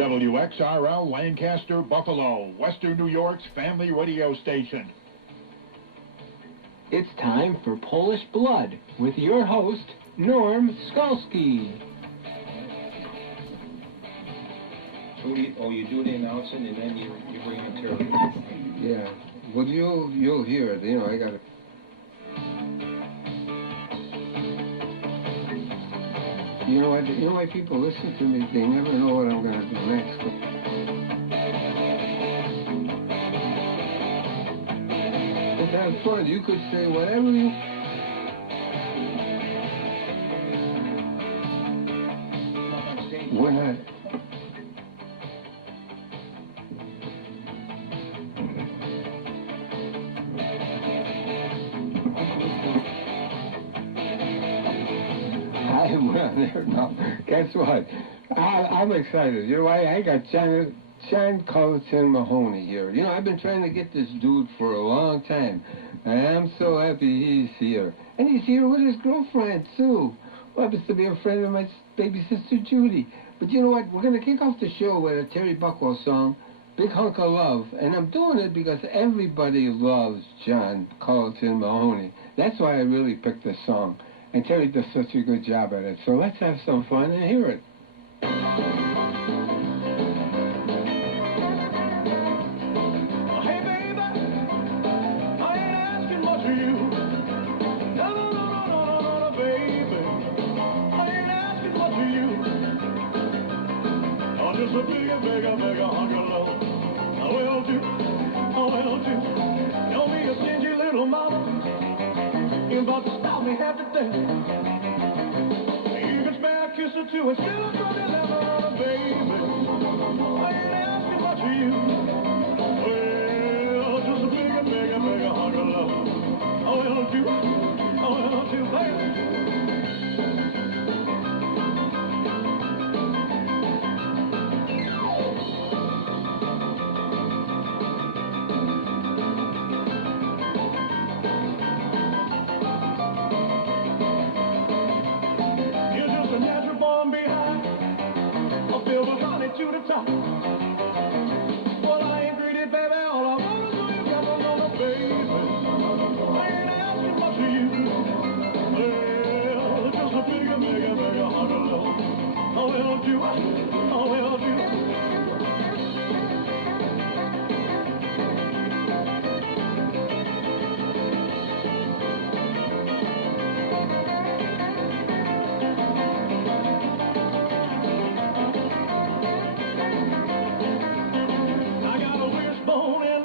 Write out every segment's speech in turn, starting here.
WXRL Lancaster, Buffalo, Western New York's family radio station. It's time for Polish Blood with your host, Norm Skulski. Oh, you do the announcing and then you bring on Terry. Yeah. Well, you'll hear it. You know, I got to. You know why people listen to me? They never know what I'm going to do next. It's have fun. You could say whatever you. We're not. Well, there, no. Guess what? I'm excited. You know, I got John Mahoney here. You know, I've been trying to get this dude for a long time. And I'm so happy he's here. And he's here with his girlfriend, too. Who happens to be a friend of my baby sister, Judy. But you know what? We're going to kick off the show with a Terry Buckwell song, Big Hunk of Love. And I'm doing it because everybody loves John Mahoney. That's why I really picked this song. And Terry does such a good job at it. So let's have some fun and hear it. Hey, baby, I ain't asking much of you. No, baby. I ain't asking much of you. Oh, just a bigger hunk of love. I will do. Don't be a stingy little mama. You're about to stop me half to death. You can spare a kiss or two and still I'm gonna never on a baby. I ain't asking much of you. Well, just a bigger hunk of love. I will do, baby. To the top. Well, I ain't greedy, baby. All I wanna do is come along, baby. I ain't asking much of you. Well, just a bigger hunk of love. I will do.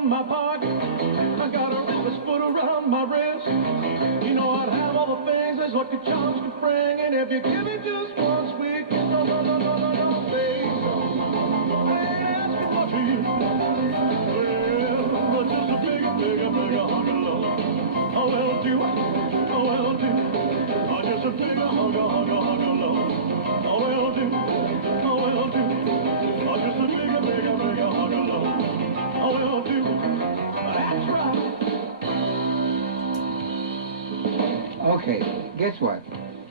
My pocket, I got a rabbit's foot around my wrist. You know I'd have all the things that's what your charms could bring. And if you give me just one sweet kiss, no, baby, I ain't asking much of you. Well, just a bigger hunk of love. I will do. Just a bigger hunk of love. I will do. Just a bigger hunk of love. I will do. That's right. Okay, guess what?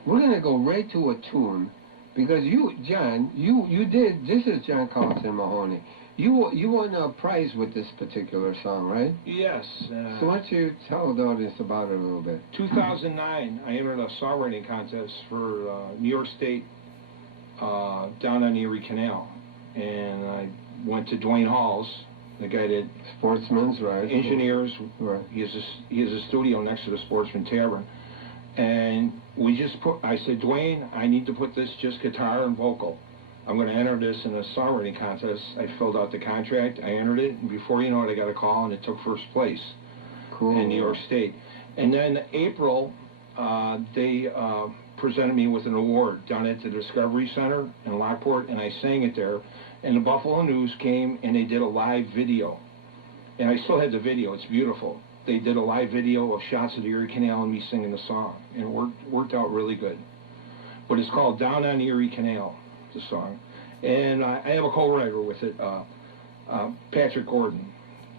We're going to go right to a tune because you, John, you did, this is John Mahoney. You won a prize with this particular song, right? Yes. So why don't you tell the audience about it a little bit? 2009, I entered a songwriting contest for New York State down on the Erie Canal. And I went to Dwayne Hall's. The guy that Sportsman's, right? Engineers. Right. He has a studio next to the Sportsman Tavern, and I said, Dwayne, I need to put this just guitar and vocal. I'm going to enter this in a songwriting contest. I filled out the contract. I entered it, and before you know it, I got a call, and it took first place. Cool. In New York State. And then April, they presented me with an award down at the Discovery Center in Lockport, and I sang it there. And the Buffalo News came and they did a live video. And I still had the video, it's beautiful. They did a live video of shots of the Erie Canal and me singing the song. And it worked out really good. But it's called Down on the Erie Canal, the song. And I have a co-writer with it, Patrick Gordon.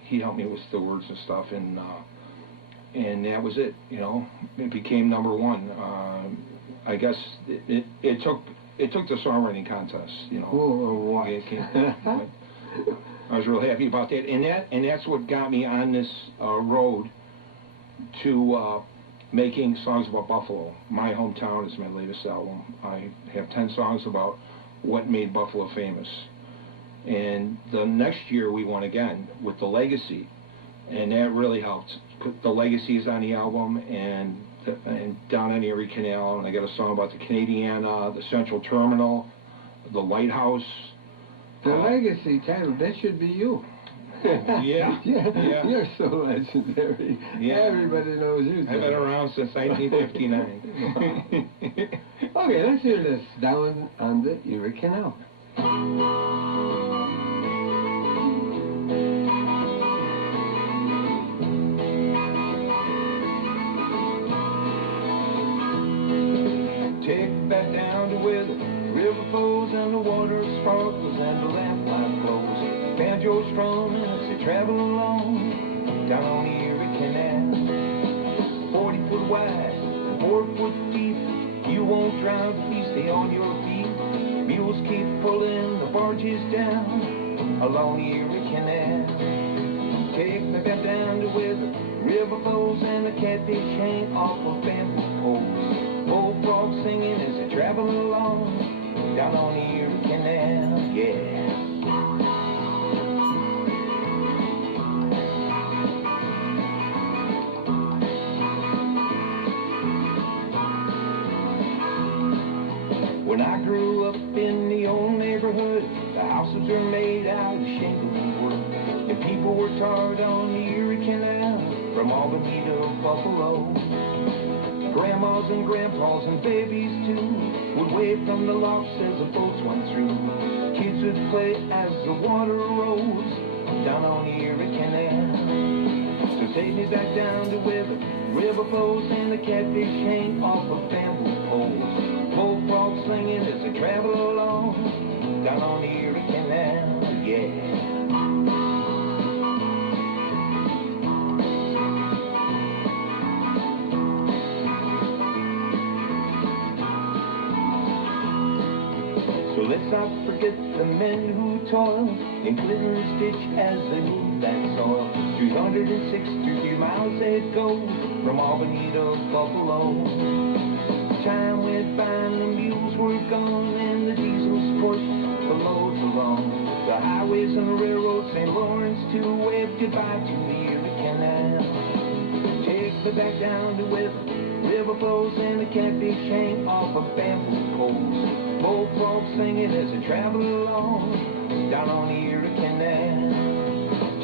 He helped me with the words and stuff, and that was it, you know. It became #1. I guess it took it took the songwriting contest, you know. Oh, wow. I was real happy about that, and that's what got me on this road to making songs about Buffalo. My Hometown is my latest album. I have 10 songs about what made Buffalo famous. And the next year we won again with The Legacy, and that really helped. Put The Legacy is on the album, and Down on Erie Canal, and I got a song about the Canadiana, the Central Terminal, the Lighthouse. The Legacy title, that should be you. Yeah. You're so legendary. Yeah. Everybody knows you. I've been around since 1959. Okay, let's hear this. Down on the Erie Canal. Take me back down to where the river flows and the water sparkles and the lamplight glows. Banjo strumming as they travel along down on the Erie Canal. 40 foot wide and 4 foot deep. You won't drown, please stay on your feet. Mules keep pulling the barges down along the Erie Canal. Take me back down to where the river flows and the catfish hang off of bamboo poles. Bullfrogs singing as they travel along down on the Erie Canal, yeah. When I grew up in the old neighborhood, the houses were made out of shingle and wood. And people were tarred on the Erie Canal from Albany to Buffalo. Grandmas and grandpas and babies too would wave from the locks as the boats went through. Kids would play as the water rose down on the Erie Canal. So take me back down to where the river flows and the catfish hang off of bamboo poles. Bullfrogs singing as they travel along down on the Erie Canal, yeah. So let's not forget the men who toil in Clinton Stitch as they move that soil. 363 miles they'd go from Albany to Buffalo. Time went by and the mules were gone and the diesels pushed the loads along. The highways and the railroads, St. Lawrence too, waved goodbye to the Erie Canal. Take me back down to where the river flows and the catfish hang off of bamboo poles. Bullfrogs singing as they travel along down on the Erie Canal.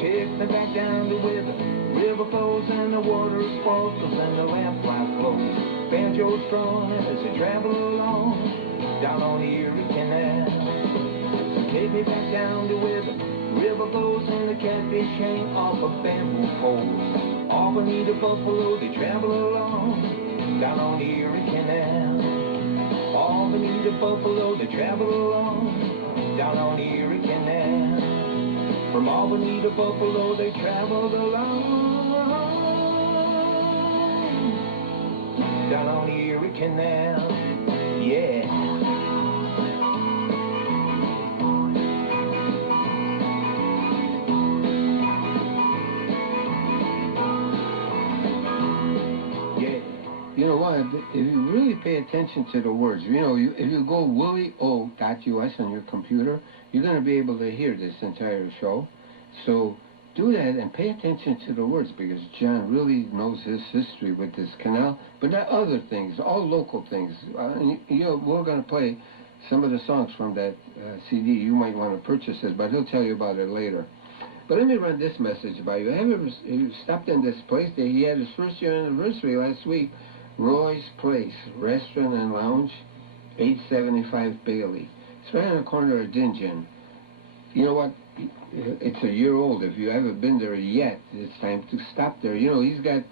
Take me back down to where the river flows and the water sparkles and the lamplight glows. Banjo strumming as they travel along down on the Erie Canal. So take me back down to where the river flows and the catfish hang off of bamboo poles. Albany to Buffalo they travel along down on the Erie Canal. Albany to Buffalo they travel along down on the Erie Canal. From Albany to Buffalo they traveled along down on the Erie Canal, yeah. You know what? If you really pay attention to the words, you know, if you go woolio.us on your computer, you're going to be able to hear this entire show. So do that and pay attention to the words, because John really knows his history with this canal, but not other things, all local things. We're going to play some of the songs from that CD. You might want to purchase it, but he'll tell you about it later. But let me run this message by you. Have you stopped in this place? He had his first year anniversary last week. Roy's Place, Restaurant and Lounge, 875 Bailey. It's right on the corner of Dingeon. You know what? It's a year old. If you haven't been there yet, it's time to stop there. You know, he's got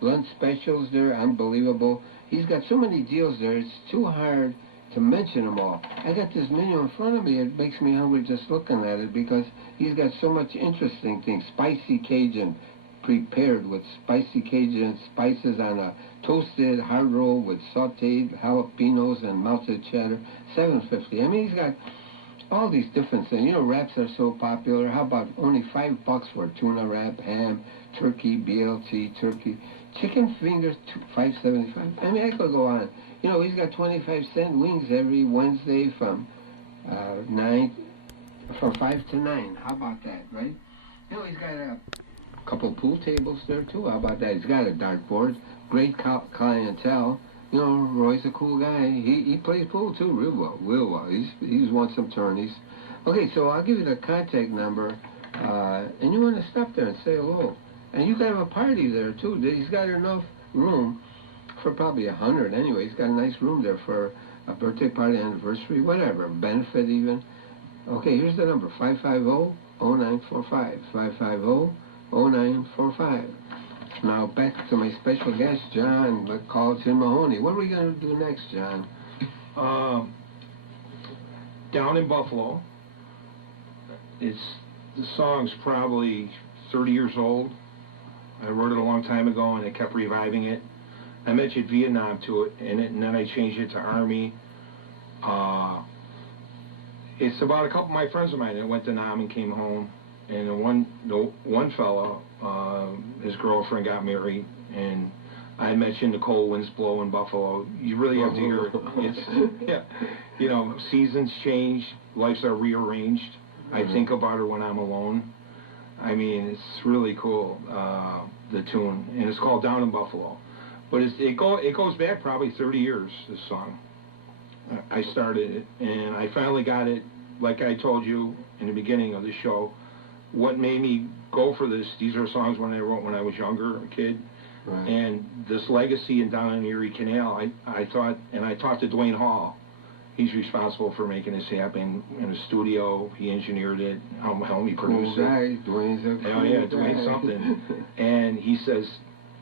lunch specials there, unbelievable. He's got so many deals there, it's too hard to mention them all. I got this menu in front of me. It makes me hungry just looking at it, because he's got so much interesting things. Spicy Cajun, prepared with spicy Cajun spices on a toasted hard roll with sauteed jalapenos and melted cheddar, $7.50. I mean, he's got all these different things. You know, wraps are so popular. How about only $5 for tuna wrap, ham, turkey, BLT, turkey, chicken fingers, $5.75. I mean, I could go on. You know, he's got 25-cent wings every Wednesday from 5 to 9. How about that, right? You know, he's got a couple pool tables there too. How about that? He's got a dartboard, great clientele. You know, Roy's a cool guy. He plays pool too, real well. He's won some tourneys. Okay, so I'll give you the contact number, and you want to stop there and say hello. And you can have a party there too. He's got enough room for probably 100 anyway. He's got a nice room there for a birthday party, anniversary, whatever, benefit even. Okay, here's the number, 550-0945, 550-0945. Now back to my special guest, John Mahoney. What are we going to do next, John? Down in Buffalo. The song's probably 30 years old. I wrote it a long time ago, and I kept reviving it. I mentioned Vietnam to it, and then I changed it to Army. It's about a couple of my friends of mine that went to Nam and came home, and the one fella, his girlfriend got married, and I mentioned the cold winds blow in Buffalo. You really have to hear it. It's, yeah, you know, seasons change, lives are rearranged. I think about her when I'm alone. I mean, it's really cool, the tune, and it's called Down in Buffalo. But it goes back probably 30 years, this song. I started it, and I finally got it, like I told you in the beginning of the show. What made me go for this, these are songs when I wrote when I was younger, a kid. Right. And this legacy in Down in the Erie Canal, I thought, and I talked to Dwayne Hall. He's responsible for making this happen in the studio. He engineered it, helped me produce it. Dwayne's a cool yeah, Dwayne's something. And he says,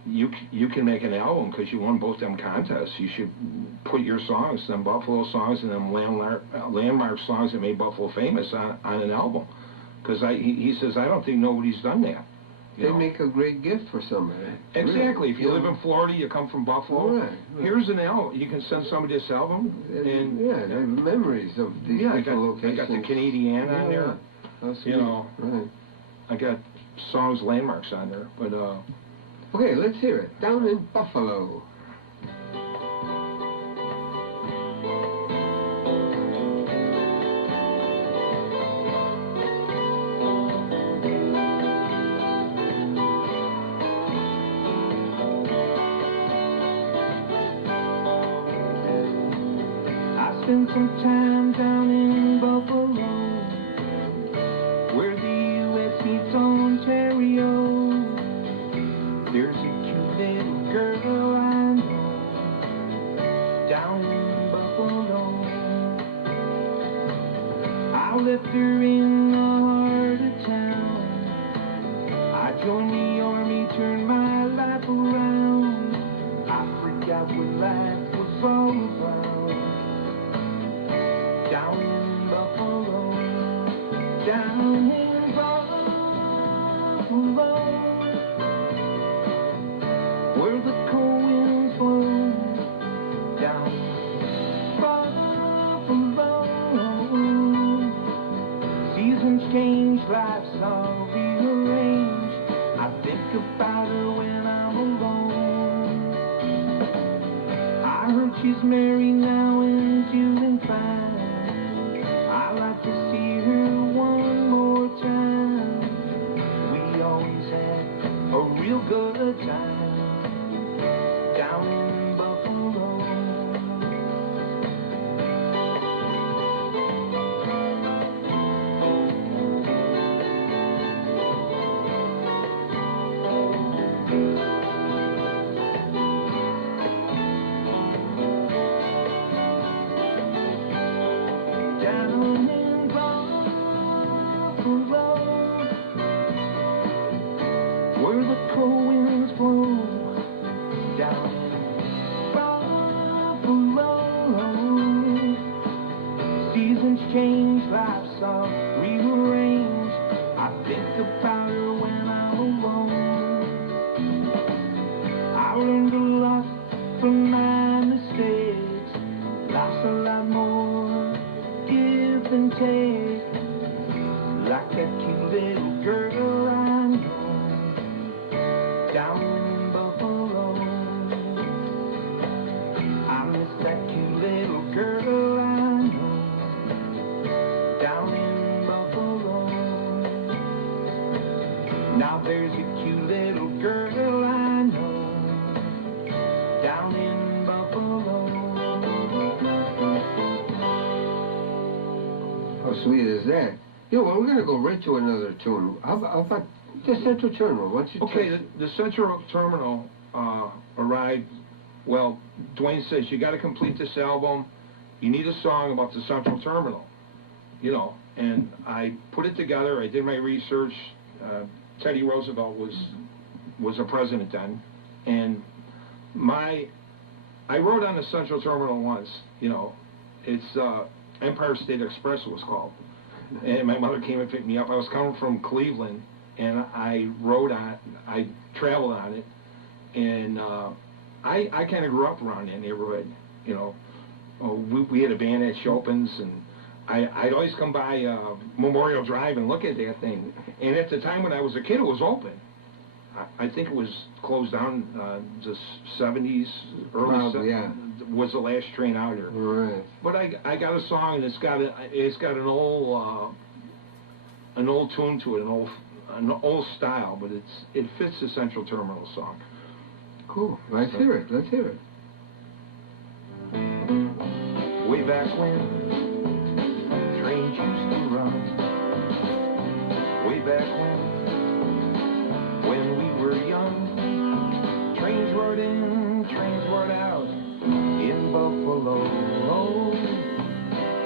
you can make an album because you won both them contests. You should put your songs, them Buffalo songs and them landmark songs that made Buffalo famous on an album. Because he says, I don't think nobody's done that. They make a great gift for somebody. Exactly. If you live in Florida, you come from Buffalo. Right. Here's an album. You can send somebody this album. And yeah, they have memories of these locations. I got the Canadian on there. You know, right. I got songs, landmarks on there. But okay, let's hear it. Down in Buffalo. Spent some time down in Buffalo, where the U.S. meets Ontario. There's a cute little girl I know, down in Buffalo. I left her in the heart of town. I joined the army, turned my life around. I forgot what life was all about. Down in Buffalo, down in Buffalo, where the cold winds blow. Down in Buffalo, seasons change, life's all rearranged. I think about her when I'm alone. I heard she's married now and doing fine. I'd like to see her one more time. We always had a real good time down in Buffalo. Where the cold winds blow. Down in Buffalo, seasons change, life's all rearranged. I think about her when I'm alone. that cute little girl I know down in Buffalo. I miss that cute little girl I know down in Buffalo. Now there's a cute little girl I know down in Buffalo. How sweet is that? Yeah, well, we're going to go right to another tune. How about the Central Terminal? What's your Okay, the Central Terminal arrived. Well, Dwayne says, you got to complete this album. You need a song about the Central Terminal. You know, and I put it together. I did my research. Teddy Roosevelt was a president then. And I rode on the Central Terminal once, you know. It's Empire State Express was called. And my mother came and picked me up. I was coming from Cleveland, and I traveled on it. And I kind of grew up around that neighborhood, you know. We had a band at Chopin's, and I'd always come by Memorial Drive and look at that thing. And at the time when I was a kid, it was open. I think it was closed down the 70s, early 70s, yeah. Was the last train out here. Right. But I got a song, and it's got an old tune to it, an old style, but it fits the Central Terminal song. Cool. Let's hear it. Let's hear it. Way back when trains used to run. Way back when we were young, trains rode in, trains rode out in Buffalo.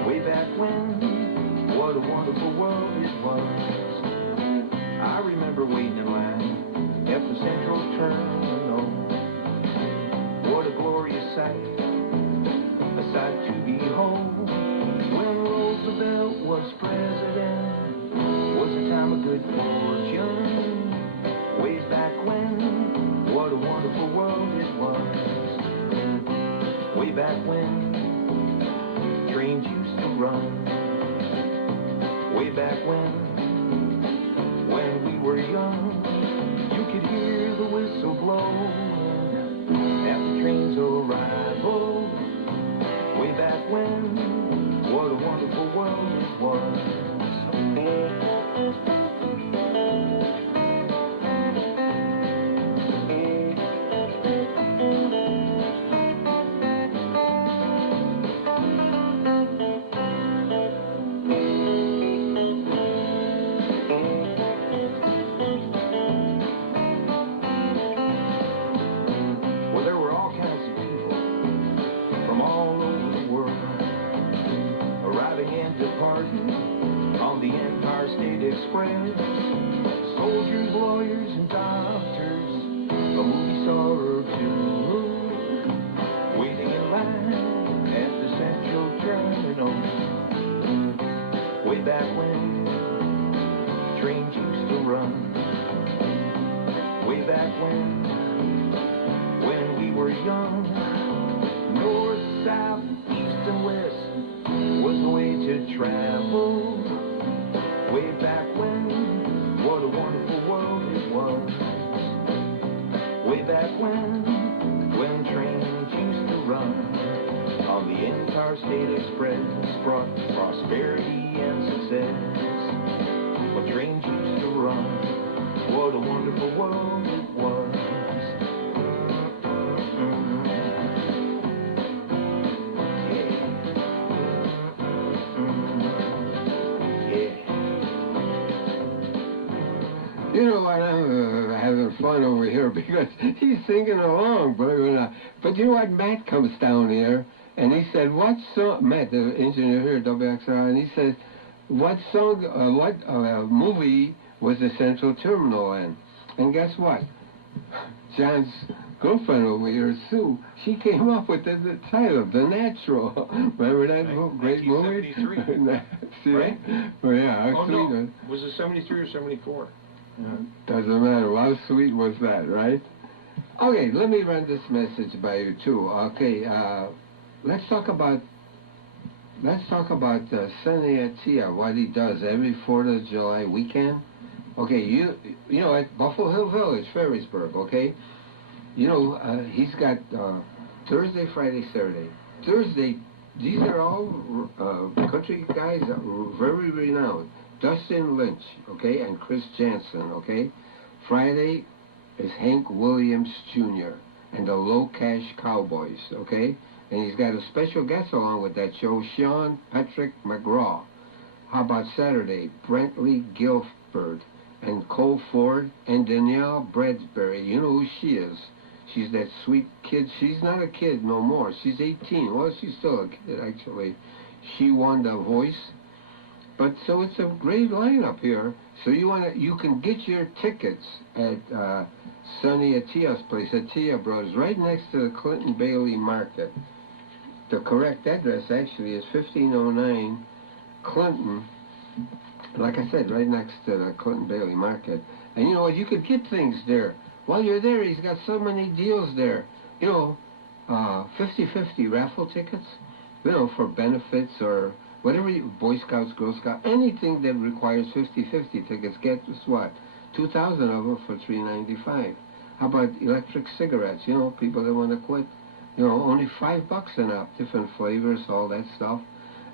Way back when, what a wonderful world it was. I remember waiting in line at the Central Terminal. What a glorious sight, a sight to behold. When Roosevelt was president, was a time of good fortune. Way back when, what a wonderful world it was. Way back when, trains used to run. Way back when we were young, you could hear the whistle blow at the train's arrival. Way back when, what a wonderful world it was. On the Empire State Express, soldiers, lawyers, and doctors, a movie star or two, waiting in line at the Central Terminal. Way back when trains used to run. Way back when we were young, north, south, east, and west was the way to travel. Way back when, what a wonderful world it was. Way back when trains used to run on the Empire State Express, brought prosperity and success. When trains used to run, what a wonderful world it was. You know what, I'm having fun over here because he's singing along, but you know what, Matt comes down here, and he said, what song, Matt, the engineer here at WXR, and he says, what song, what movie was the Central Terminal in? And guess what? John's girlfriend over here, Sue, she came up with the title, The Natural. Remember that great movie? 1973. Right? Well, yeah, oh, no. Was it 73 or 74? Yeah. Doesn't matter. How sweet was that, right? Okay, let me run this message by you, too. Okay, let's talk about let's talk about Sonny Atia, what he does every 4th of July weekend. Okay, you know, at Buffalo Hill Village, Ferrisburg, okay? You know, he's got Thursday, Friday, Saturday. Thursday, these are all country guys that are very renowned. Dustin Lynch, okay, and Chris Jansen, okay? Friday is Hank Williams Jr. and the Low Cash Cowboys, okay? And he's got a special guest along with that show, Sean Patrick McGraw. How about Saturday? Brentley Guilford and Cole Ford and Danielle Bradbury. You know who she is. She's that sweet kid. She's not a kid no more. She's 18. Well, she's still a kid, actually. She won The Voice. But so it's a great lineup here. So you can get your tickets at Sonny Atia's place, Atia Brothers, right next to the Clinton Bailey Market. The correct address actually is 1509 Clinton. Like I said, right next to the Clinton Bailey Market. And you know what? You could get things there. While you're there, he's got so many deals there. You know, 50-50 raffle tickets, you know, for benefits or whatever, Boy Scouts, Girl Scouts, anything that requires 50-50 tickets, guess what? 2,000 of them for $3.95. How about electric cigarettes? You know, people that want to quit. You know, only $5 and up, different flavors, all that stuff.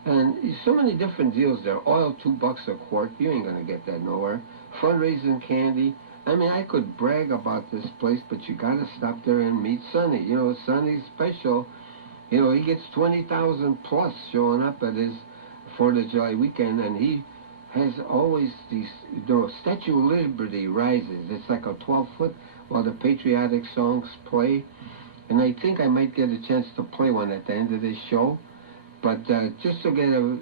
And so many different deals there. Oil, $2 a quart. You ain't going to get that nowhere. Fundraising candy. I mean, I could brag about this place, but you got to stop there and meet Sonny. You know, Sonny's special. You know, he gets 20,000 plus showing up at his 4th of July weekend, and he has always these, you know, Statue of Liberty rises. It's like a 12-foot while the patriotic songs play. And I think I might get a chance to play one at the end of this show. But just to get a,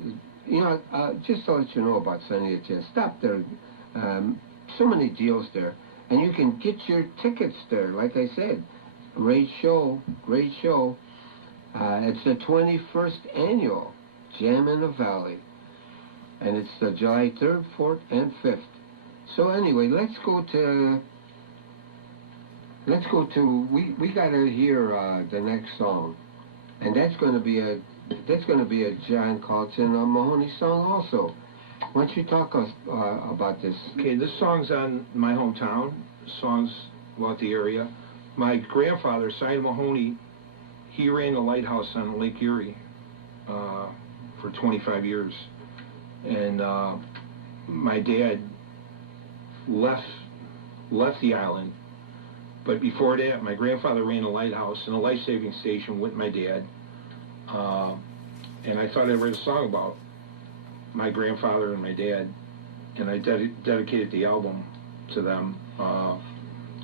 you know, just to let you know about Sonny Atia, stop there. So many deals there. And you can get your tickets there, like I said. Great show, great show. It's the 21st annual Jam in the Valley. And it's July 3rd, 4th, and 5th. So anyway, let's go to, we got to hear the next song. And that's going to be a John Colton Mahoney song also. Why don't you talk about this? Okay, this song's on my hometown, songs about the area. My grandfather, John Mahoney, he ran the lighthouse on Lake Erie for 25 years. And my dad left the island. But before that, my grandfather ran a lighthouse and a life-saving station with my dad. And I thought I'd write a song about my grandfather and my dad, and I dedicated the album to them.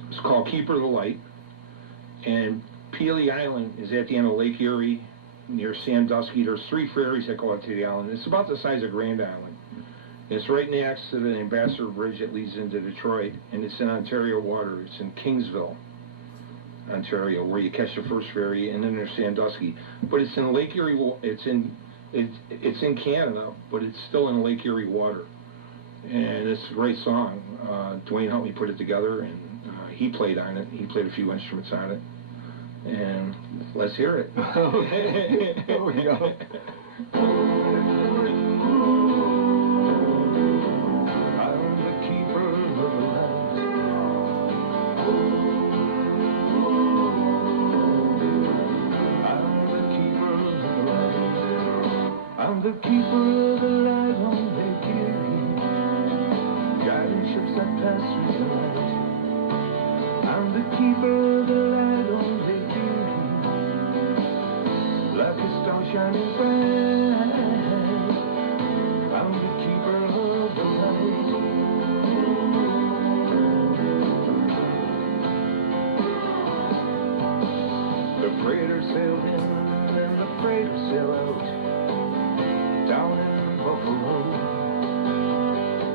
It's called Keeper of the Light, and Pelee Island is at the end of Lake Erie, near Sandusky. There's 3 ferries that go out to the island. It's about the size of Grand Island. It's right next to the Ambassador Bridge that leads into Detroit, and it's in Ontario water. It's in Kingsville, Ontario, where you catch the first ferry, and then there's Sandusky. But it's in Lake Erie. It's in Canada, but it's still in Lake Erie water. And it's a great song. Dwayne helped me put it together, and he played on it. He played a few instruments on it. And let's hear it. Okay, here we go. I'm the keeper of the light on Lake Erie, guiding ships that pass through the night. I'm the keeper of the light on Lake Erie, like a star shining bright. I'm the keeper of the light. The freighter sailed in and the freighter sailed out, down in Buffalo,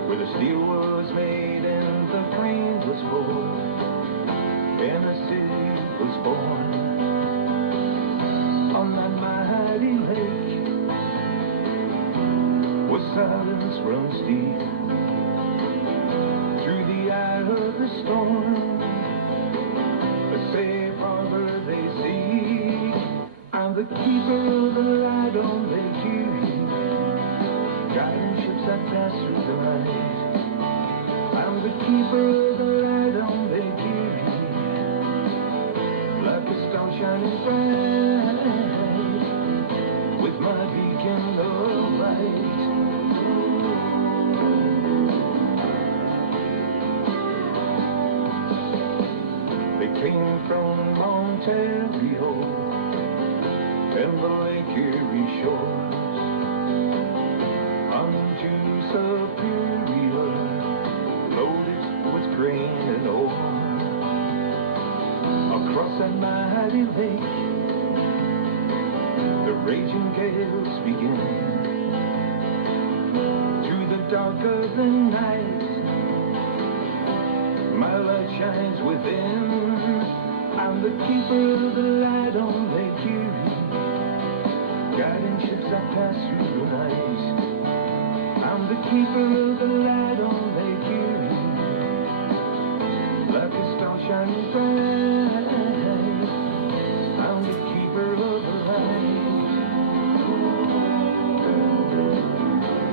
where the steel was made and the grain was poured, and the city was born. On that mighty lake, where silence runs deep, through the eye of the storm, a safe harbor they seek. I'm the keeper of the light on Lake Erie, keeper of the light on Lake Erie, like a star shining bright, with my beacon of light. They came from Ontario and the Lake Erie shores unto Superior, loaded with grain and ore. Across that mighty lake, the raging gales begin. Through the dark of the night, my light shines within. I'm the keeper of the light on Lake Erie, guiding ships that pass through the night. I'm the keeper of the light on Lake Erie, like a star shining bright. I'm the keeper of the light.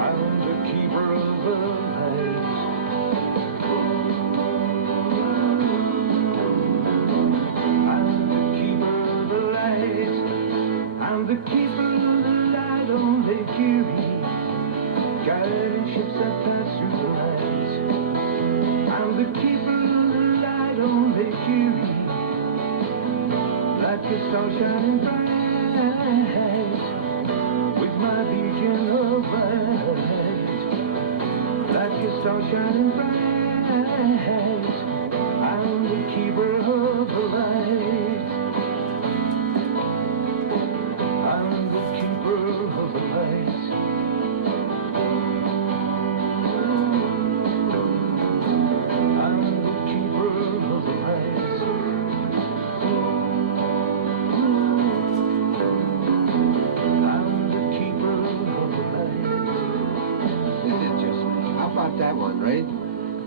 I'm the keeper of the light. I'm the keeper of the light on Lake Erie, guiding ships that pass through the night. I'm the keeper of the light on Lake Erie, like a star shining bright, with my beacon of light. Like a star shining bright, I'm the keeper of the light. I'm the keeper of the light. I'm the keeper of the light. I'm the keeper of the light. Is it just me? How about that one, right?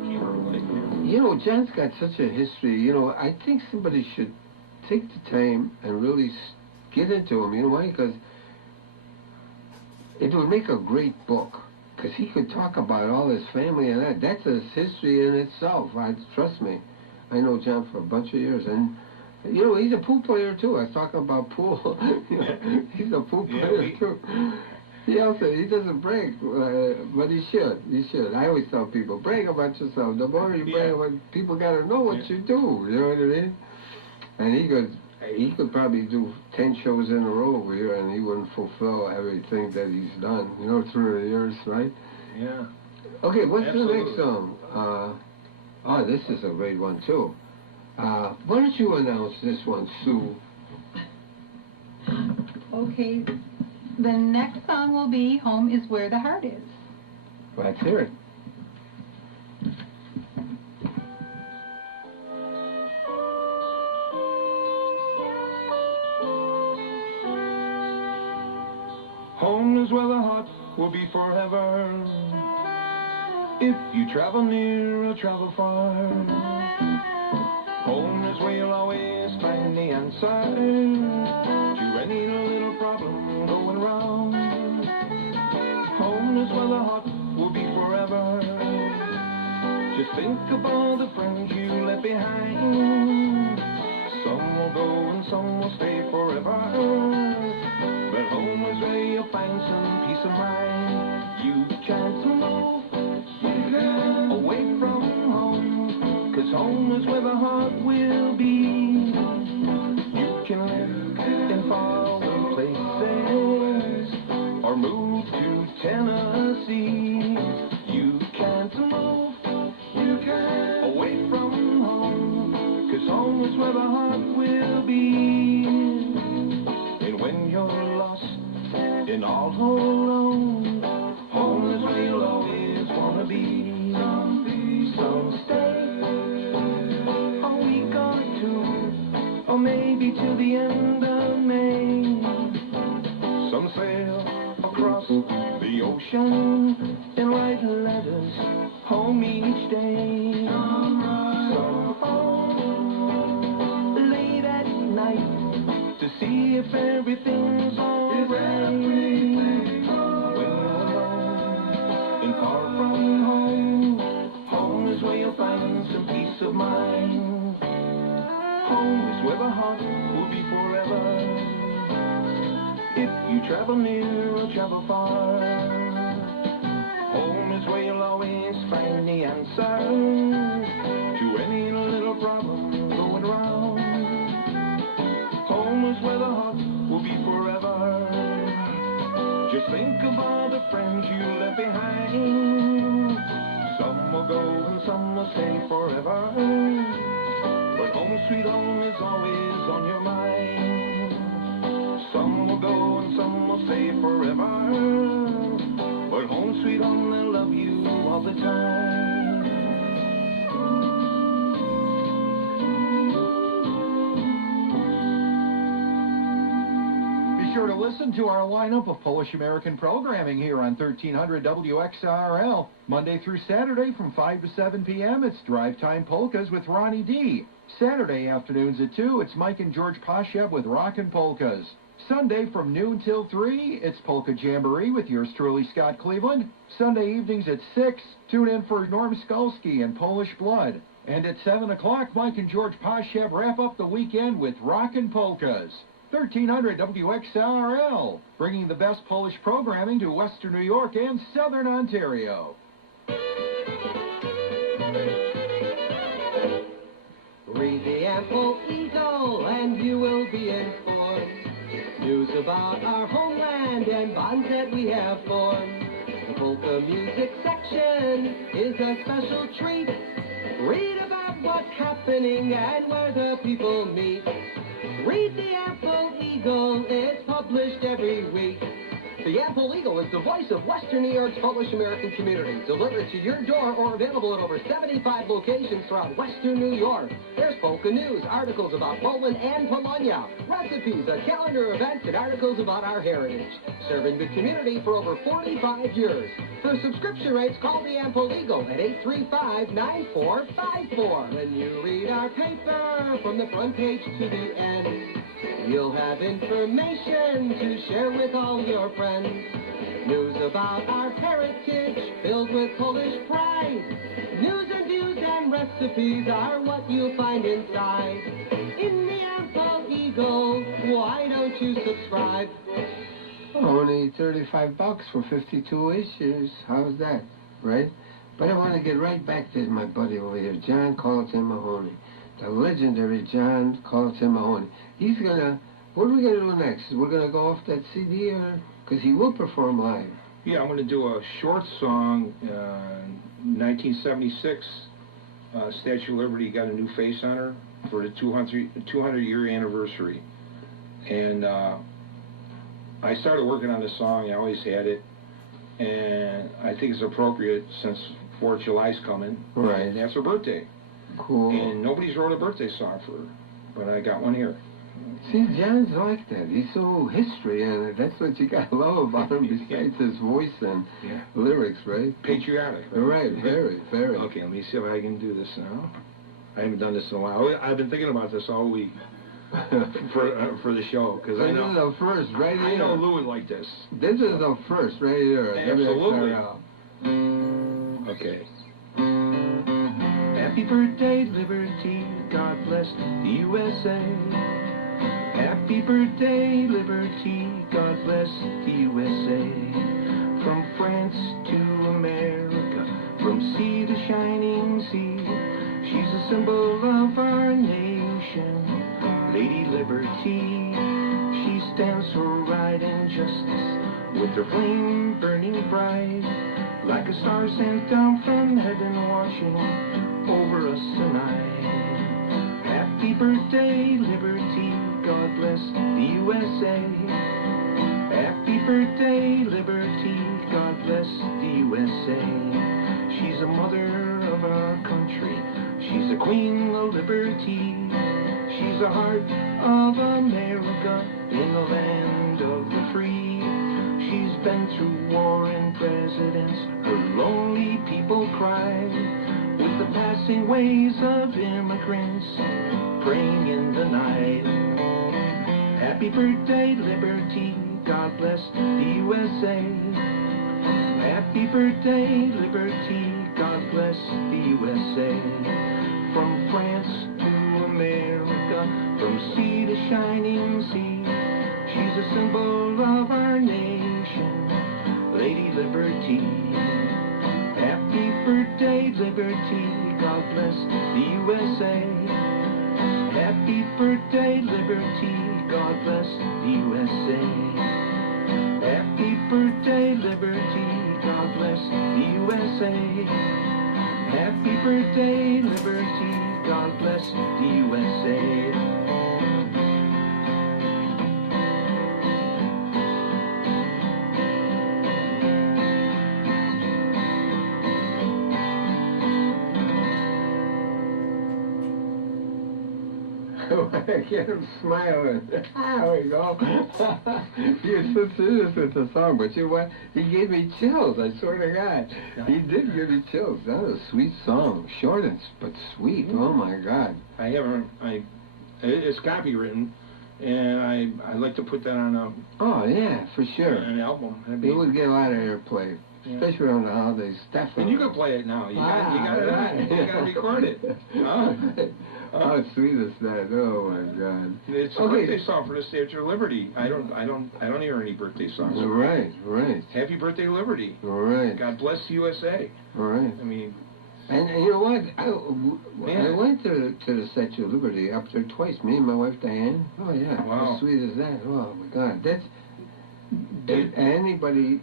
Keeper of the light, yeah. You know, John's got such a history. You know, I think somebody should take the time and really get into him. You know why? Because it would make a great book. Because he could talk about all his family and that. That's his history in itself. Trust me. I know John for a bunch of years. And, you know, he's a pool player, too. I was talking about pool. You know, he's a pool player, too. He doesn't brag, but he should. He should. I always tell people, brag about yourself. The more you brag about, people got to know what you do. You know what I mean? And he could probably do 10 shows in a row over here, and he wouldn't fulfill everything that he's done, you know, through the years, right? Yeah. Okay, what's Absolutely. the next song? Oh, this is a great one, too. Why don't you announce this one, Sue? Okay, the next song will be Home is Where the Heart Is. Let's hear it. Home is where the heart will be forever. If you travel near or travel far, home is where you'll always find the answer to any little problem going wrong. Home is where the heart will be forever. Just think of all the friends you left behind. Some will go and some will stay forever. But home is where you'll find some peace of mind. You can't move away from home, 'cause home is where the heart will be. You can live in foreign places or move to Tennessee. You can't move away from home, 'cause home is where the heart will be. And when you're lost and all alone, home is where you'll always wanna be. Some stay a week or two, or maybe till the end of May. Some sail across the ocean and write letters home each day. Some home late at night to see if everything's alright. When you're alone and far from home, home is where you'll find where the heart will be forever. If you travel near or travel far, home is where you'll always find the answer to any little problem going wrong. Home is where the heart will be forever. Just think of all the friends you left behind. Some will go and some will stay forever. But home sweet home is always on your mind. Some will go and some will stay forever. But home sweet home, they'll love you all the time. Be sure to listen to our lineup of Polish-American programming here on 1300 WXRL. Monday through Saturday from 5 to 7 p.m., it's Drive Time Polkas with Ronnie D. Saturday afternoons at 2, it's Mike and George Pashev with Rockin' Polkas. Sunday from noon till 3, it's Polka Jamboree with yours truly, Scott Cleveland. Sunday evenings at 6, tune in for Norm Skulski and Polish Blood. And at 7 o'clock, Mike and George Pashev wrap up the weekend with Rockin' Polkas. 1300 WXRL, bringing the best Polish programming to Western New York and Southern Ontario. Read the Ample Eagle and you will be informed. News about our homeland and bonds that we have formed. The polka music section is a special treat. Read about what's happening and where the people meet. Read the Ample Eagle, it's published every week. The Ample Eagle is the voice of Western New York's Polish-American community, delivered to your door or available at over 75 locations throughout Western New York. There's polka news, articles about Poland and Polonia, recipes, a calendar of events, and articles about our heritage. Serving the community for over 45 years. For subscription rates, call the Ample Eagle at 835-9454. When you read our paper from the front page to the end, you'll have information to share with all your friends. News about our heritage filled with Polish pride. News and views and recipes are what you'll find inside. In the Ample Eagle, why don't you subscribe? Only $35 for 52 issues. How's that, right? But I want to get right back to my buddy over here, John Mahoney. The legendary John Mahoney. He's gonna, what are we gonna do next? We're gonna go off that CD, or, because he will perform live. Yeah, I'm going to do a short song. 1976, Statue of Liberty got a new face on her for the 200-year anniversary. And I started working on this song. I always had it. And I think it's appropriate since 4th of July's coming. Right. And that's her birthday. Cool. And nobody's wrote a birthday song for her. But I got one here. See, John's like that. He's so history, and that's what you gotta love about him, besides his voice and lyrics, right? Patriotic. Right, very, very. Okay, let me see if I can do this now. I haven't done this in a while. I've been thinking about this all week for the show, because I know. This is the first, right here. I know Lou would like this. This is the first, right here. Absolutely. Okay. Happy birthday, Liberty. God bless the USA. Happy birthday, Liberty. God bless the USA. From France to America, from sea to shining sea, she's a symbol of our nation, Lady Liberty. She stands for right and justice, with her flame burning bright, like a star sent down from heaven, watching over us tonight. Happy birthday, Liberty. God bless the USA. Happy birthday, Liberty. God bless the USA. She's a mother of our country. She's a queen of liberty. She's the heart of America in the land of the free. She's been through war and presidents. Her lonely people cry with the passing ways of immigrants praying in the night. Happy birthday, Liberty. God bless the USA. Happy birthday, Liberty. God bless the USA. From France to America, from shining sea. She's a symbol of our nation, Lady Liberty. Happy birthday, Liberty, God bless the USA. Happy birthday, Liberty, God bless the USA. Happy birthday, Liberty, God bless the USA. Happy birthday, Liberty, God bless the USA. I get him smiling. There we go. You're so serious with the song, but you know what? He gave me chills, I swear to God. He did give me chills. That was a sweet song. Short but sweet. Oh my God. It's copywritten, and I'd like to put that on Oh yeah, for sure. an album. It would get a lot of airplay, especially around the holidays. Definitely. And you can play it now. You got it on. You got to record it. Oh. How sweet is that? Oh my God! It's a birthday song for the Statue of Liberty. I don't hear any birthday songs. Right. Happy birthday, Liberty. Right. God bless the USA. Right. I mean, and you know what? I went to the Statue of Liberty up there twice. Me and my wife Diane. Oh yeah. Wow. How sweet is that? Oh my God! That's anybody.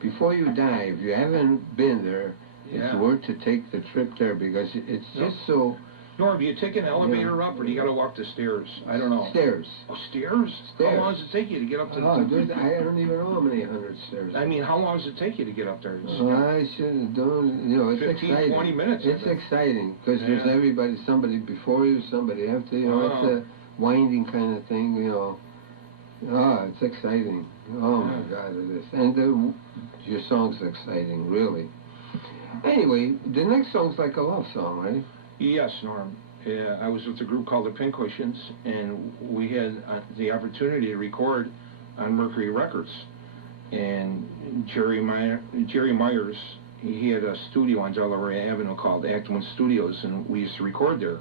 Before you die, if you haven't been there, it's worth to take the trip there because it's just so. Norm, do you take an elevator up, or do you got to walk the stairs? I don't know. Stairs. Oh, stairs? How long does it take you to get up to the... I don't even know how many hundred stairs. I mean, how long does it take you to get up there? I should have done, you know, it's 15, exciting. 20 minutes. It's exciting, because there's everybody, somebody before you, somebody after you, know, it's a winding kind of thing, you know. Oh, it's exciting. Oh, my God, it is. And your song's exciting, really. Anyway, the next song's like a love song, right? Yes, Norm. I was with a group called the Pincushions, and we had the opportunity to record on Mercury Records. And Jerry Myers, he had a studio on Delaware Avenue called Act One Studios, and we used to record there.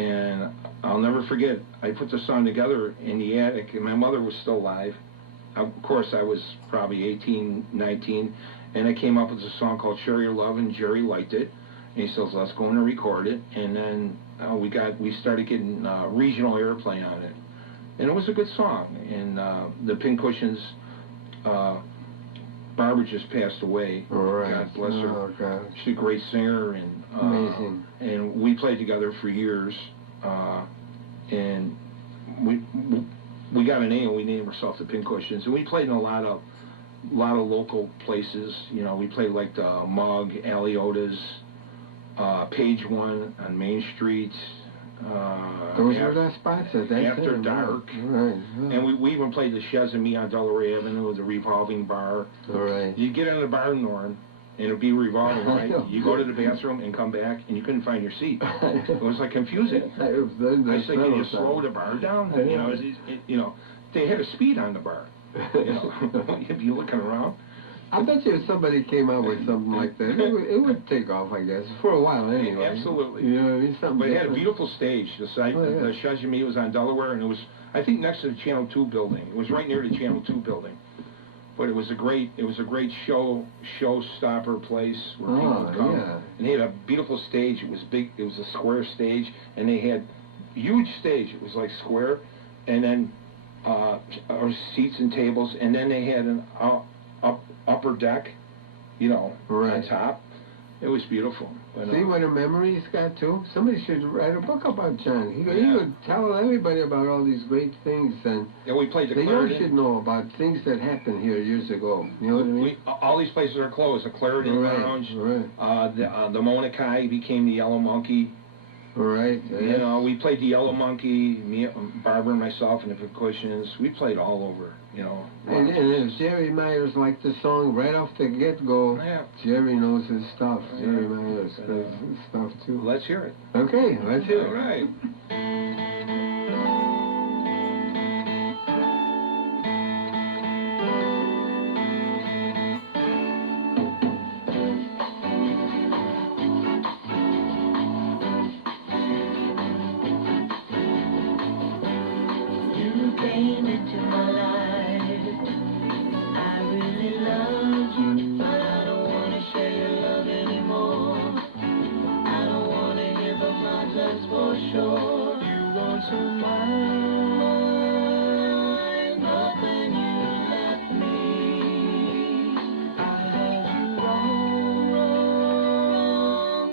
And I'll never forget, I put the song together in the attic, and my mother was still alive. Of course, I was probably 18, 19, and I came up with a song called Share Your Love, and Jerry liked it. And he says, let's go in and record it. And then we started getting regional airplay on it. And it was a good song. And the Pincushions, Barbara just passed away. Right. God bless her. Oh, God. She's a great singer. And amazing. And we played together for years. And we got a name. We named ourselves the Pincushions. And we played in a lot of local places. You know, we played like the Mug, Aliota's, Page One on Main Street. Those were the spots at that After time. Dark. Right. And we even played the Chez and Me on Delaware Avenue, the revolving bar. Right. You get in the bar, Norm, and it'd be revolving, right? You go to the bathroom and come back, and you couldn't find your seat. It was like confusing. I said, can you slow the bar down? You know, they had a speed on the bar. You know, you'd be looking around. I bet you if somebody came out with something like that, it would take off, I guess, for a while anyway. Absolutely. You know what I mean? Something but it had a different. beautiful stage. The site, the Chez and Me was on Delaware, and it was, I think, next to the Channel 2 building. It was right near the Channel 2 building. But it was a great showstopper place where people would come. Yeah. And they had a beautiful stage. It was big. It was a square stage, and they had huge stage. It was like square, and then seats and tables, and then they had an upper deck, you know, on top. It was beautiful. But, see what a memory he's got too? Somebody should write a book about John. He would tell everybody about all these great things, and we played the they Clarendon. should know about things that happened here years ago. You know what I mean? All these places are closed. The Clarendon Lounge, right. the Mona Kai became the Yellow Monkey. Right. You know, we played the Yellow Monkey, me, Barbara and myself, and the Pincushions. We played all over, you know. And if Jerry Myers liked the song right off the get-go, Jerry knows his stuff. Jerry Myers knows his stuff, too. Let's hear it. Okay, let's hear it. All right. shore. You want some mine, but then you left me. I had you wrong,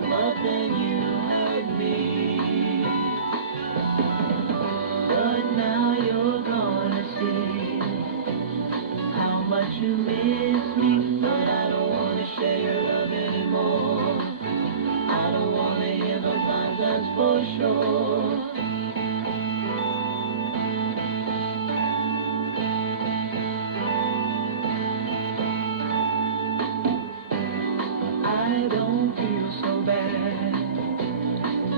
but then you had me. But now you're gonna see how much you miss me. But I don't wanna share your love anymore. I don't wanna hear those lines, that's for sure. I don't feel so bad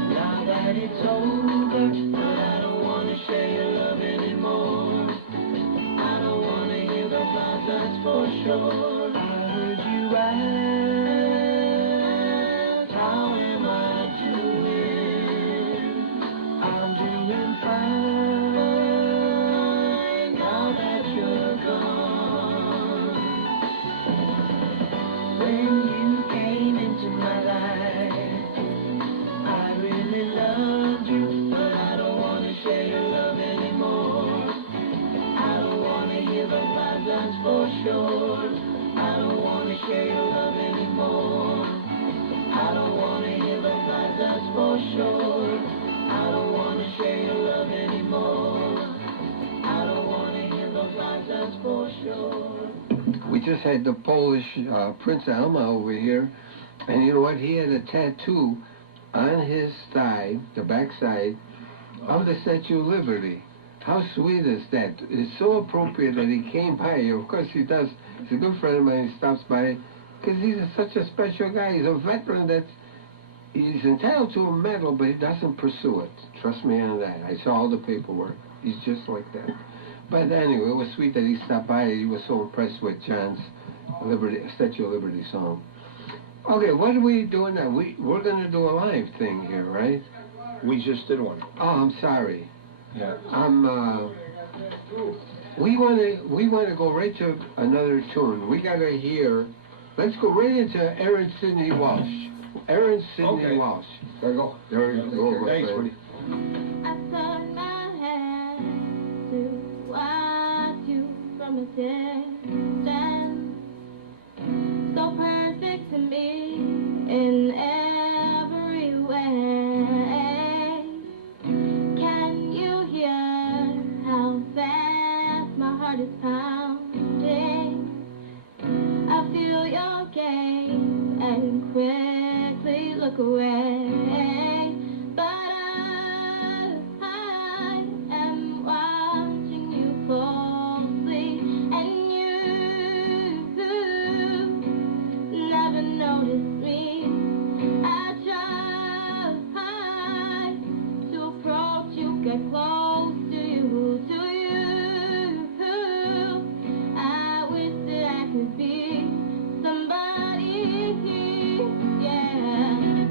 now that it's over, but I don't wanna share your love anymore. I don't wanna hear those lines, that's for sure. I heard you ask, how am I doing? I'm doing fine now that you're gone. When you came into my life, I really loved you, but I don't wanna share your love anymore. I don't wanna hear those lies, that's for sure. I don't wanna share your love anymore. I don't wanna hear those lies, that's for sure. I don't wanna share your love anymore. I don't wanna hear those lies, that's for sure. We just had the Polish Prince Alma over here, and you know what? He had a tattoo on his thigh, the backside, of the Statue of Liberty. How sweet is that? It's so appropriate that he came by. Of course he does. He's a good friend of mine. He stops by because he's such a special guy. He's a veteran that he's entitled to a medal, but he doesn't pursue it. Trust me on that. I saw all the paperwork. He's just like that. But anyway, it was sweet that he stopped by. He was so impressed with John's Statue of Liberty song. Okay, what are we doing now? We're going to do a live thing here, right? We just did one. Oh, I'm sorry. Yeah. We want to go right to another tune. We got to hear. Let's go right into Aaron Sidney Walsh. Aaron Sidney Okay. Walsh. There you go. There you go. my Thanks, friend. buddy. I turned my head to watch you from a distance. So perfect to me in every way. Can you hear how fast my heart is pounding? I feel your gaze and quickly look away. But I am watching you closely, and you never noticed me. I try to approach you, get close to you. I wish that I could be somebody, yeah.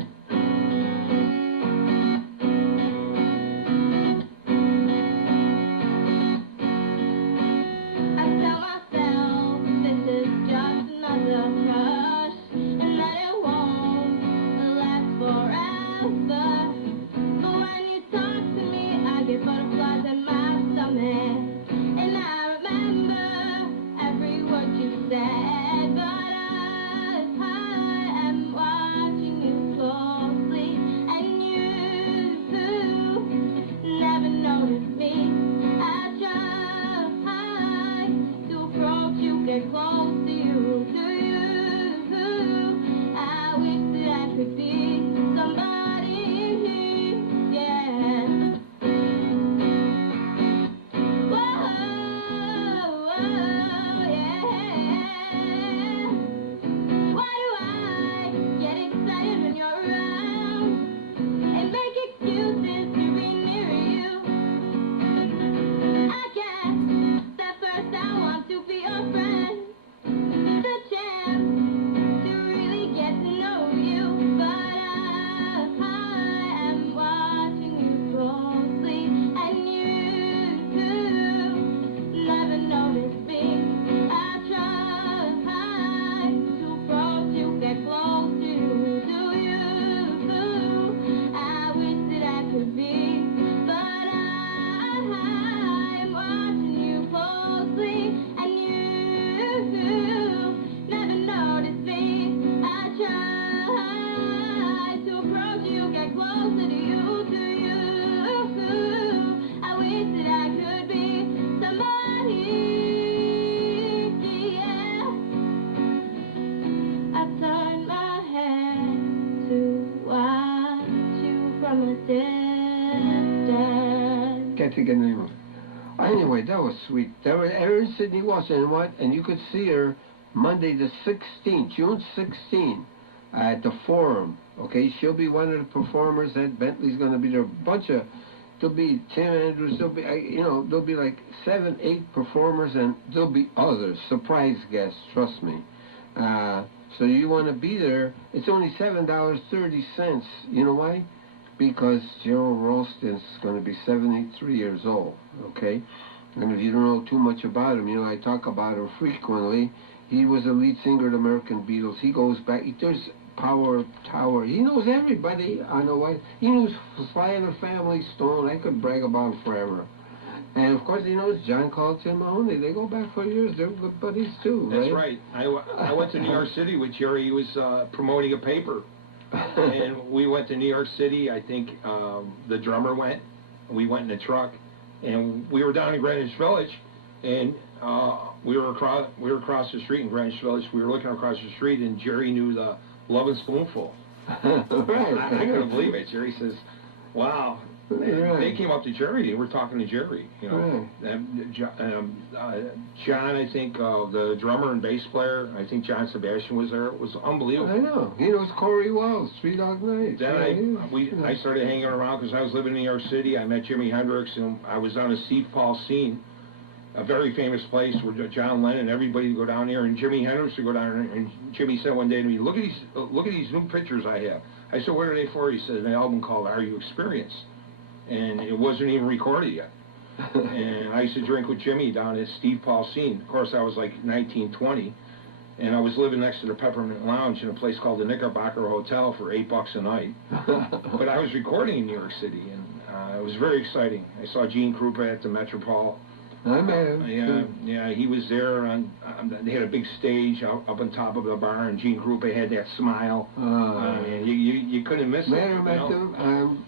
distance. Can't think of the name of it. Anyway, that was sweet. There was Erin Sidney Walsh, and what? And you could see her Monday the 16th, June 16th, at the Forum. Okay, she'll be one of the performers. Ed Bentley's going to be there. There'll be Tim Andrews. There'll be like 7, 8 performers, and there'll be others, surprise guests. Trust me. So you want to be there. It's only $7.30. You know why? Because Gerald Ralston's going to be 73 years old. Okay, and if you don't know too much about him, I talk about him frequently. He was a lead singer of the American Beatles. He goes back. There's Power Tower. He knows everybody. I know why. He knows Sly and the Family Stone. I could brag about him forever. And of course, he knows John Colton Mahoney. They go back for years. They're good buddies too. That's right. I went to New York City with Jerry. He was promoting a paper, and we went to New York City. I think the drummer went. We went in a truck, and we were down in Greenwich Village, and we were across the street in Greenwich Village. We were looking across the street, and Jerry knew the Love and Spoonful. Right. I couldn't believe it. Jerry says, "Wow." They came up to Jerry. They were talking to Jerry. Right. And John, I think the drummer and bass player. I think John Sebastian was there. It was unbelievable. I know. He knows Corey Wells, 3 Dog Night. Then I started hanging around because I was living in New York City. I met Jimi Hendrix, and I was on a Steve Paul scene, a very famous place where John Lennon, everybody would go down there, and Jimi Hendrix would go down there. And Jimmy said one day to me, "Look at these new pictures I have." I said, "What are they for?" He said, "An album called Are You Experienced?" And it wasn't even recorded yet. And I used to drink with Jimmy down at Steve Paul scene. Of course, I was like 19, 20, and I was living next to the Peppermint Lounge in a place called the Knickerbocker Hotel for $8 a night. But I was recording in New York City, and it was very exciting. I saw Gene Krupa at the Metropole. I met him. Yeah, he was there. They had a big stage up on top of the bar, and Gene Krupa had that smile. And you couldn't miss it. Met him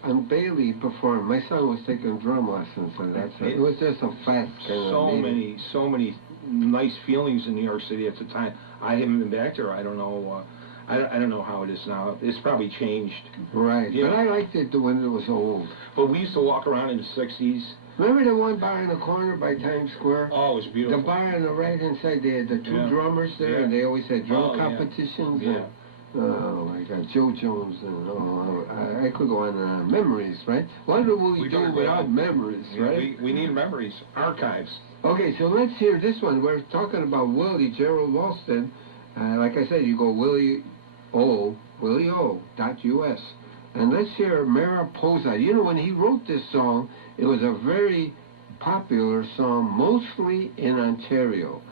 on Bailey performed. My son was taking drum lessons, and it was just a fast kind so many nice feelings in New York City at the time. I haven't been back there. I don't know. I don't know how it is now. It's probably changed. Right. But I liked it when it was old. But we used to walk around in the 60s. Remember the one bar in the corner by Times Square? Oh, it was beautiful. The bar on the right-hand side, they had the 2 drummers there, and they always had drum competitions. Yeah. Oh, my God. Joe Jones. And I could go on memories, right? What do we do without memories, right? We need memories. Archives. Okay, so let's hear this one. We're talking about Willie, Gerald Ralston. Like I said, you go WillieO.us. And let's hear Mariposa. You know, when he wrote this song, it was a very popular song, mostly in Ontario.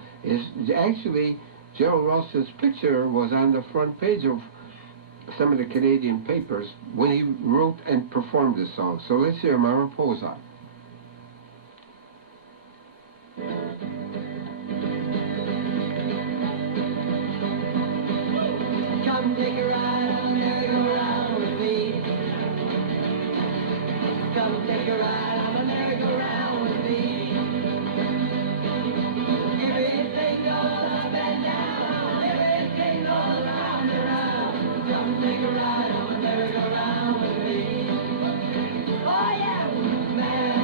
Actually, Gerald Ralston's picture was on the front page of some of the Canadian papers when he wrote and performed this song. So let's hear Mariposa. Come take a ride on the merry-go-round with me. Come take a ride on the merry-go-round with me. Everything goes up and down, everything goes round and round. Come take a ride on the merry-go-round with me. Oh yeah, Mariposa.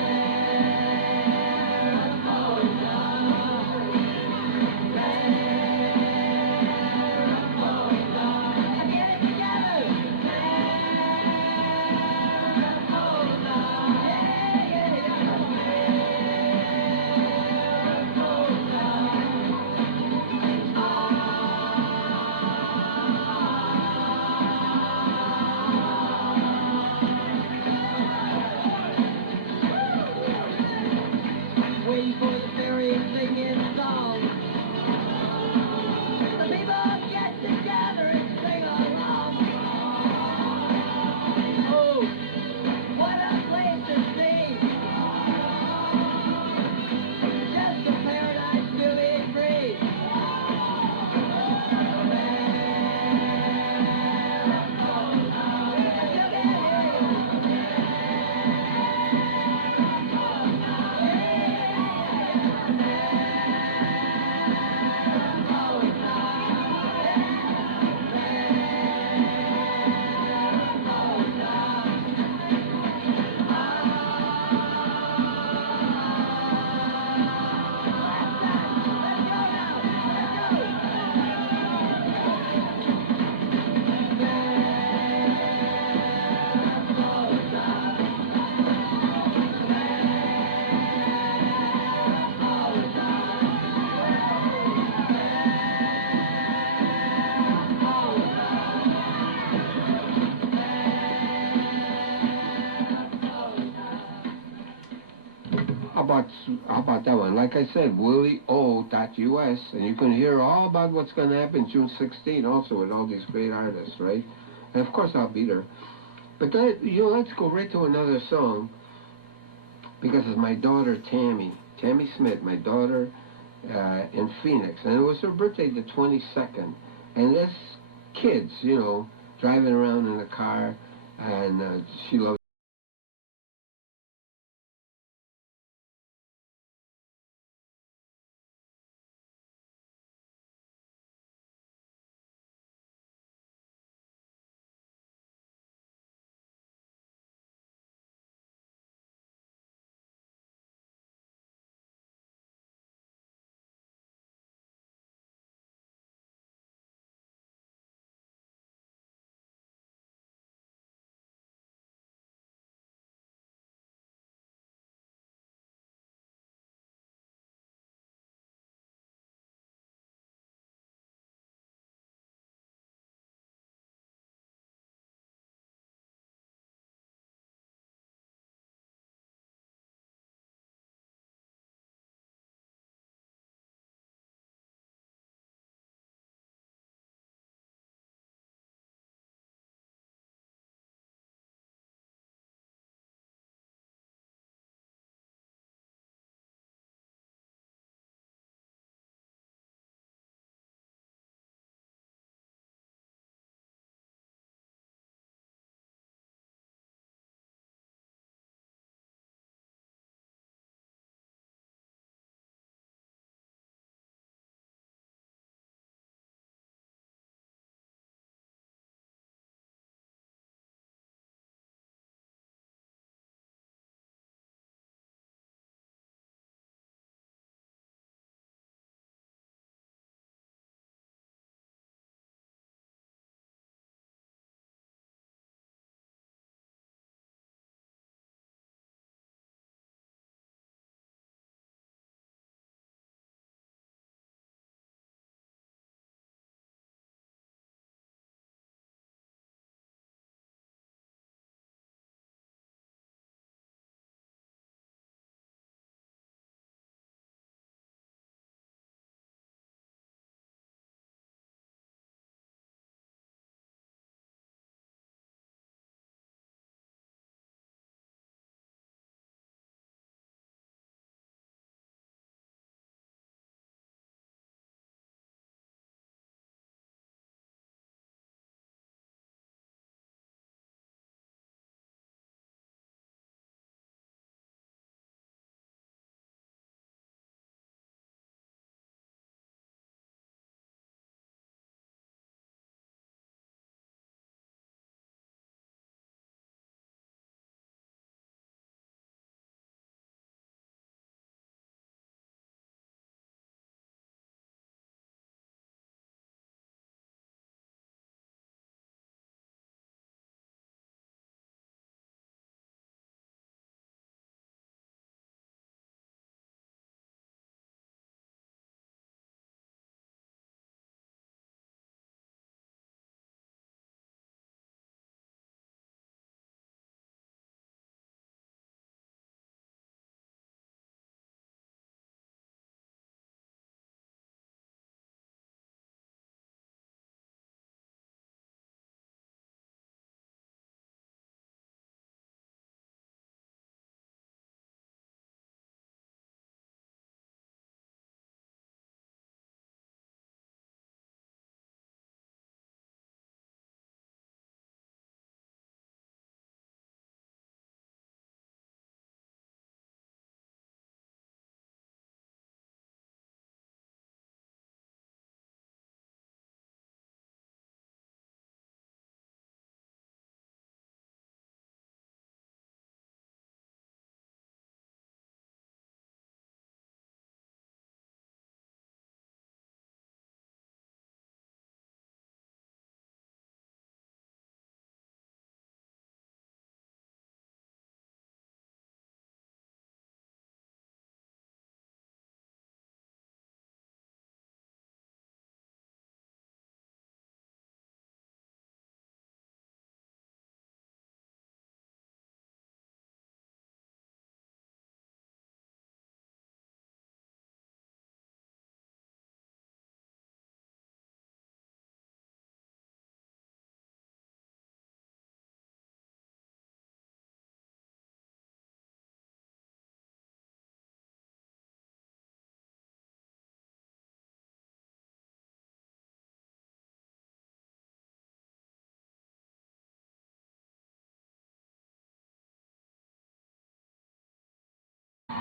how about that one? Like I said, WillieO.us, and you can hear all about what's going to happen June 16 also with all these great artists, right? And of course I'll be there. But that, let's go right to another song, because it's my daughter Tammy Smith, my daughter in Phoenix, and it was her birthday the 22nd, and this kids, driving around in a car, and she loves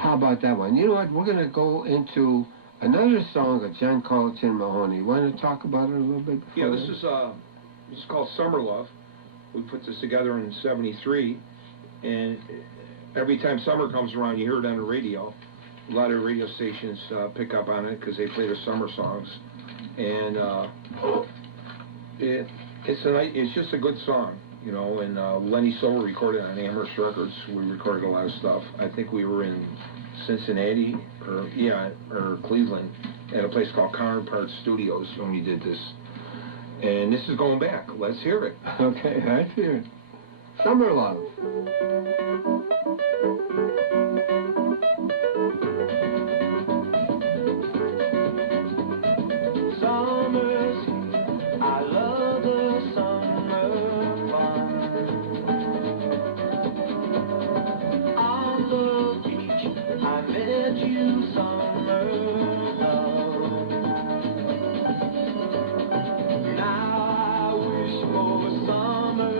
How about that one? You know what? We're going to go into another song of John Mahoney. Want to talk about it a little bit? Yeah, this is called Summer Love. We put this together in '73, and every time summer comes around, you hear it on the radio. A lot of radio stations pick up on it because they play the summer songs, and it's just a good song, you know. And Lenny Silver recorded on Amherst Records. We recorded a lot of stuff. I think we were in Cincinnati or Cleveland at a place called Counterpart Studios when we did this. And this is going back. Let's hear it. Okay, let's hear it. Summer Love. Summer's here, I love the summer fun. On the beach, I met you, summer love. Now I wish for summer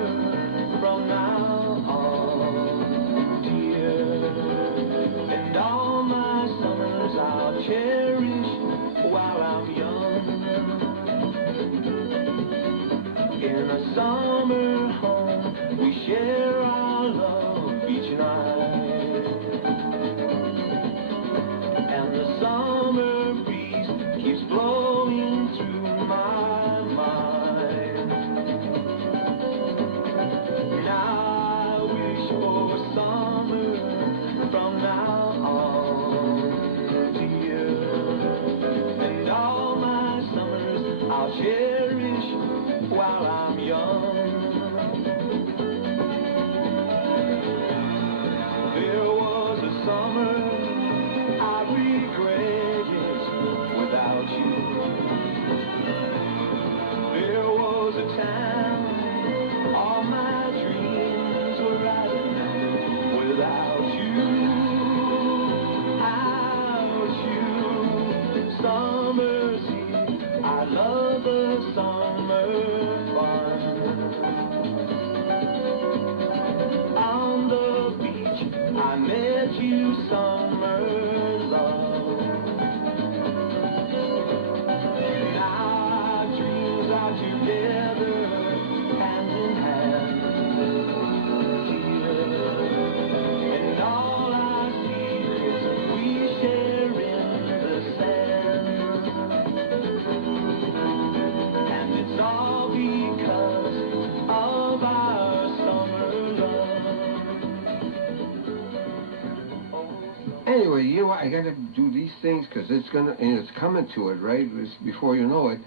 from now on, dear. And all my summers I'll cherish while I'm young. In a summer home, we share our love each night. And the summer breeze keeps blowing through my mind. Now I wish for summer from now on, dear. And all my summers I'll cherish while I'm young. There was a summer I regretted without you. There was a time all my dreams were riding without you. Summer's here, I love the summer fun. On the beach, I met you, summer love. Now our dreams are together, hand in hand, dear. And all our secrets we share in the sand. And it's all because of our summer love. Anyway, you know what? I got to do these things because it's coming to it, right? It's before you know it.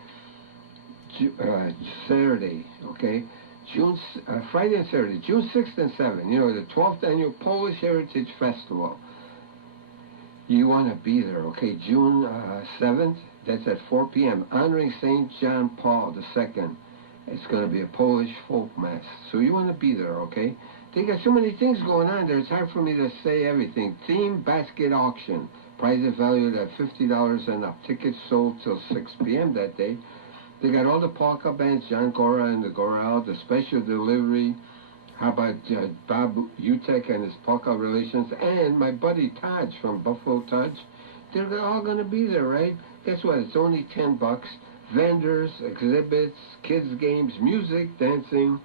Saturday, okay? Friday and Saturday, June 6th and 7th, you know, the 12th Annual Polish Heritage Festival. You want to be there, okay? June 7th, that's at 4 p.m., honoring St. John Paul II. It's going to be a Polish folk mass. So you want to be there, okay? They got so many things going on there, it's hard for me to say everything. Theme basket auction. Prizes valued at $50 and up. Tickets sold till 6 p.m. that day. They got all the polka bands, John Gora and the Goral, the special delivery. How about Bob Utek and his polka relations, and my buddy Taj from Buffalo Taj. They're all going to be there, right? Guess what? It's only $10. Vendors, exhibits, kids' games, music, dancing,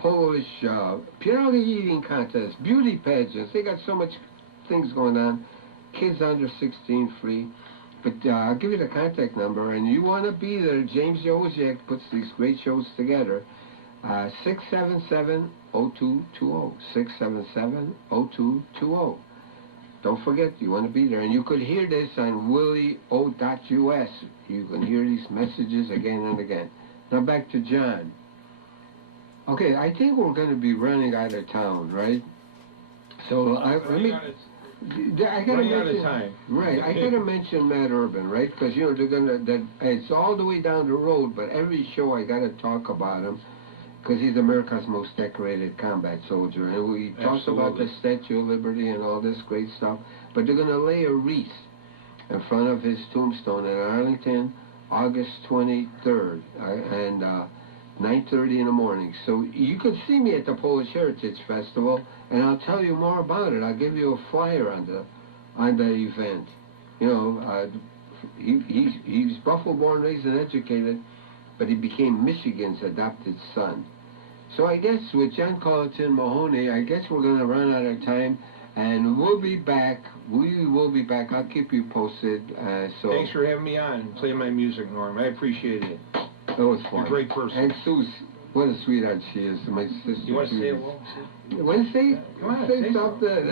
Polish pierogi eating contests, beauty pageants. They got so much things going on. Kids under 16 free. But I'll give you the contact number, and you want to be there. James Josiak puts these great shows together. 677-0220. 677-0220. Don't forget, you want to be there. And you could hear this on willio.us. You can hear these messages again and again. Now back to John. Okay, I think we're going to be running out of town, right? So I gotta mention, right? I gotta mention Matt Urban, right? Because you know it's all the way down the road, but every show I gotta talk about him because he's America's most decorated combat soldier, and we talked about the Statue of Liberty and all this great stuff. But they're gonna lay a wreath in front of his tombstone in Arlington, August 23rd, and 9:30 in the morning. So you could see me at the Polish Heritage Festival, and I'll tell you more about it. I'll give you a flyer on the event. You know, he's Buffalo-born, raised, and educated, but he became Michigan's adopted son. So I guess with John Mahoney, I guess we're going to run out of time, and we'll be back. We will be back. I'll keep you posted. So thanks for having me on and playing my music, Norm. I appreciate it. That was fun. You're a great person. And Sue's, what a sweetheart she is. My sister. You want to say hello? You want to say? Come on, say something.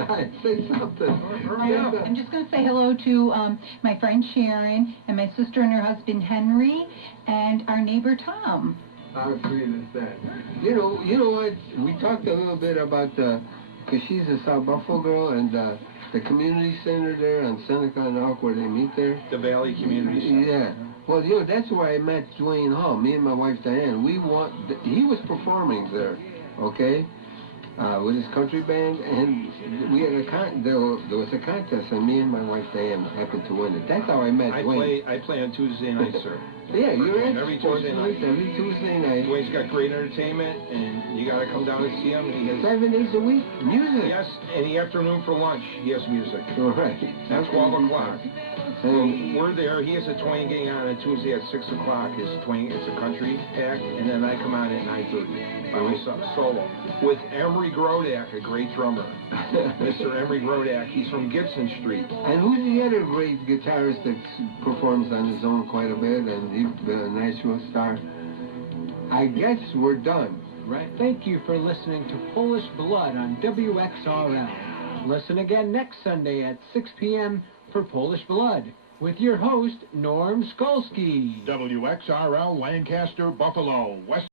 Say something. I'm just going to say hello to my friend Sharon and my sister and her husband Henry and our neighbor Tom. How sweet is that? You know what? We talked a little bit about because she's a South Buffalo girl, and the community center there on Seneca and Elk where they meet there. The Valley Community Center. Yeah. Well, that's where I met Dwayne Hall. Me and my wife Diane. He was performing there, okay, with his country band, and we had there was a contest, and me and my wife Diane happened to win it. That's how I met Dwayne. I play on Tuesday nights, sir. Yeah, you're at every Sports Tuesday Night, night. every Tuesday night. Dwayne's got great entertainment, and you got to come down and see him. And he has 7 days a week, music. Yes, in the afternoon for lunch, he has music. All right. At 12 o'clock. And We're there. He has a twang gang on Tuesday at 6 o'clock. It's a country act, and then I come on at 9:30 by myself, solo, with Emery Grodak, a great drummer. Mr. Emery Grodak. He's from Gibson Street. And who's the other great guitarist that performs on his own quite a bit, and he's been a Nashville star? I guess we're done. Right. Thank you for listening to Polish Blood on WXRL. Listen again next Sunday at 6 p.m. for Polish Blood with your host, Norm Skulski. WXRL Lancaster, Buffalo, West.